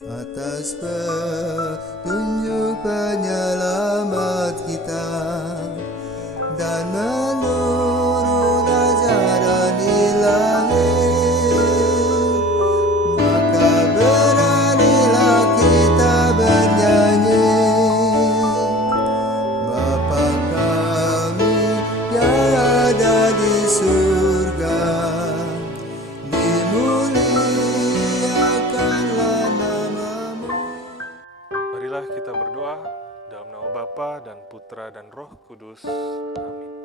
Atas petunjuk penyelamat kita dan menurut ajaran ilahi, maka beranilah kita bernyanyi. Bapa kami yang ada di surga, dimuliakanlah namamu. Marilah kita berdoa dalam nama Bapa dan Putra dan Roh Kudus. Amin.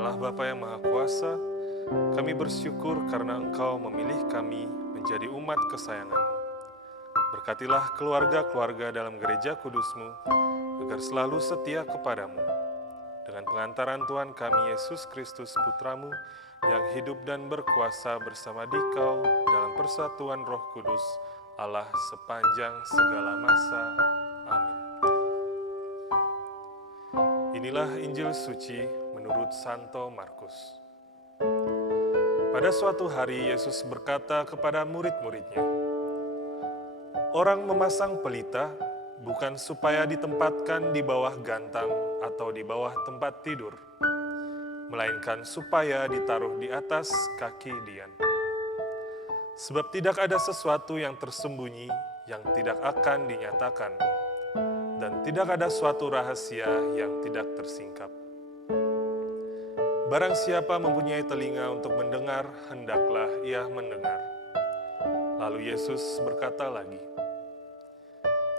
Allah Bapa yang Maha Kuasa, kami bersyukur karena Engkau memilih kami menjadi umat kesayangan-Mu. Berkatilah keluarga-keluarga dalam gereja kudus-Mu, agar selalu setia kepadamu. Dengan pengantaran Tuhan kami Yesus Kristus Putramu, yang hidup dan berkuasa bersama Dikau dalam persatuan Roh Kudus, Allah sepanjang segala masa. Amin. Inilah Injil suci menurut Santo Markus. Pada suatu hari Yesus berkata kepada murid-muridnya, "Orang memasang pelita bukan supaya ditempatkan di bawah gantang atau di bawah tempat tidur, melainkan supaya ditaruh di atas kaki dian. Sebab tidak ada sesuatu yang tersembunyi yang tidak akan dinyatakan, dan tidak ada suatu rahasia yang tidak tersingkap. Barang siapa mempunyai telinga untuk mendengar, hendaklah ia mendengar." Lalu Yesus berkata lagi,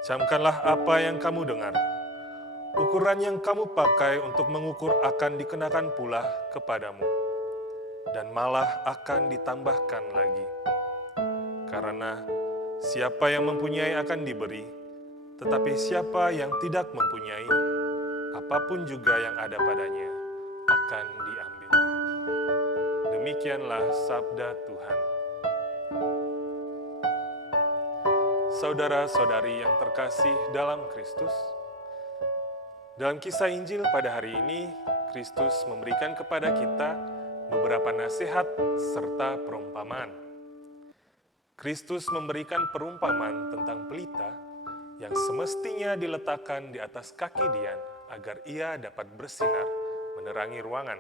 "Camkanlah apa yang kamu dengar. Ukuran yang kamu pakai untuk mengukur akan dikenakan pula kepadamu, dan malah akan ditambahkan lagi. Karena siapa yang mempunyai akan diberi, tetapi siapa yang tidak mempunyai, apapun juga yang ada padanya akan diambil." Demikianlah sabda Tuhan. Saudara-saudari yang terkasih dalam Kristus, dalam kisah Injil pada hari ini, Kristus memberikan kepada kita beberapa nasihat serta perumpamaan. Kristus memberikan perumpamaan tentang pelita yang semestinya diletakkan di atas kaki dian agar ia dapat bersinar menerangi ruangan.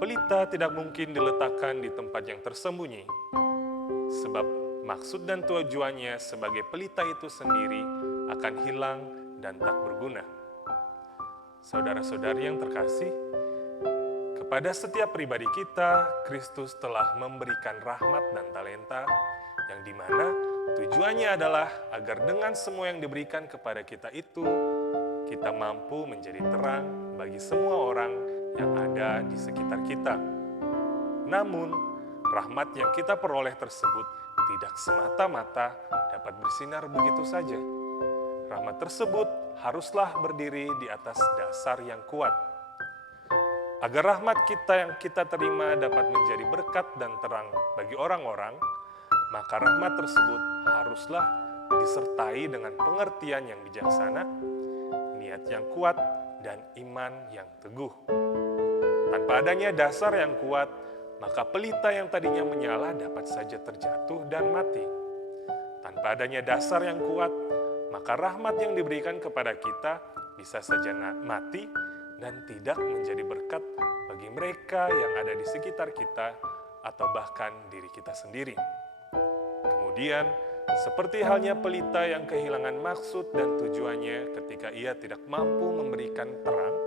Pelita tidak mungkin diletakkan di tempat yang tersembunyi, sebab maksud dan tujuannya sebagai pelita itu sendiri akan hilang dan tak berguna. Saudara-saudari yang terkasih, kepada setiap pribadi kita, Kristus telah memberikan rahmat dan talenta, yang dimana tujuannya adalah agar dengan semua yang diberikan kepada kita itu, kita mampu menjadi terang bagi semua orang yang ada di sekitar kita. Namun, rahmat yang kita peroleh tersebut tidak semata-mata dapat bersinar begitu saja. Rahmat tersebut haruslah berdiri di atas dasar yang kuat. Agar rahmat kita yang kita terima dapat menjadi berkat dan terang bagi orang-orang, maka rahmat tersebut haruslah disertai dengan pengertian yang bijaksana, niat yang kuat, dan iman yang teguh. Tanpa adanya dasar yang kuat, maka pelita yang tadinya menyala dapat saja terjatuh dan mati. Tanpa adanya dasar yang kuat, maka rahmat yang diberikan kepada kita bisa saja mati dan tidak menjadi berkat bagi mereka yang ada di sekitar kita atau bahkan diri kita sendiri. Kemudian, seperti halnya pelita yang kehilangan maksud dan tujuannya ketika ia tidak mampu memberikan terang,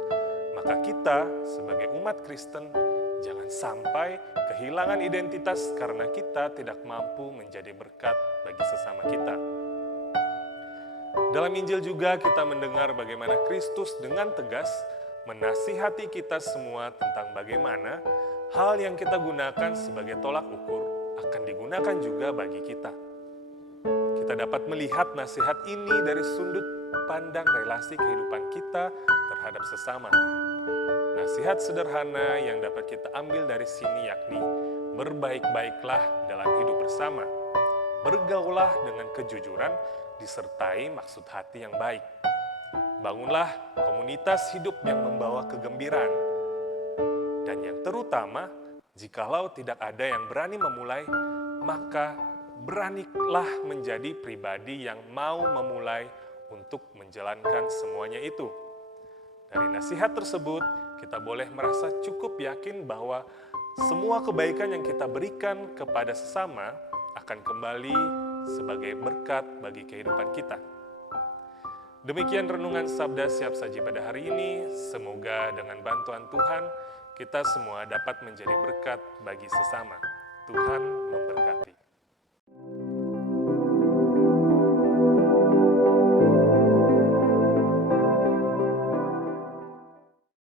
maka kita sebagai umat Kristen jangan sampai kehilangan identitas karena kita tidak mampu menjadi berkat bagi sesama kita. Dalam Injil juga kita mendengar bagaimana Kristus dengan tegas menasihati kita semua tentang bagaimana hal yang kita gunakan sebagai tolak ukur akan digunakan juga bagi kita. Kita dapat melihat nasihat ini dari sudut pandang relasi kehidupan kita terhadap sesama. Nasihat sederhana yang dapat kita ambil dari sini yakni berbaik-baiklah dalam hidup bersama. Bergaulah dengan kejujuran disertai maksud hati yang baik. Bangunlah komunitas hidup yang membawa kegembiraan. Dan yang terutama, jikalau tidak ada yang berani memulai, maka beranilah menjadi pribadi yang mau memulai untuk menjalankan semuanya itu. Dari nasihat tersebut, kita boleh merasa cukup yakin bahwa semua kebaikan yang kita berikan kepada sesama akan kembali sebagai berkat bagi kehidupan kita. Demikian renungan Sabda Siap Saji pada hari ini. Semoga dengan bantuan Tuhan, kita semua dapat menjadi berkat bagi sesama. Tuhan